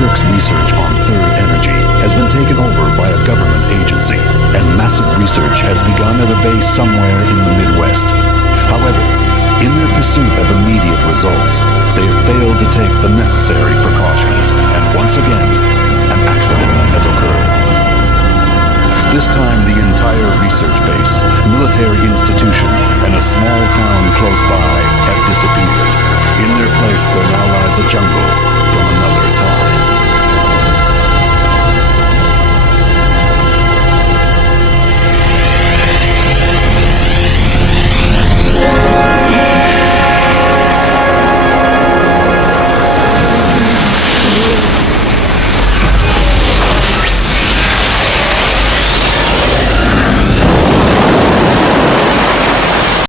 Kirk's research on Third Energy has been taken over by a government agency, and massive research has begun at a base somewhere in the Midwest. However, in their pursuit of immediate results, they have failed to take the necessary precautions, and once again, an accident has occurred. This time, the entire research base, military institution, and a small town close by have disappeared. In their place, there now lies a jungle from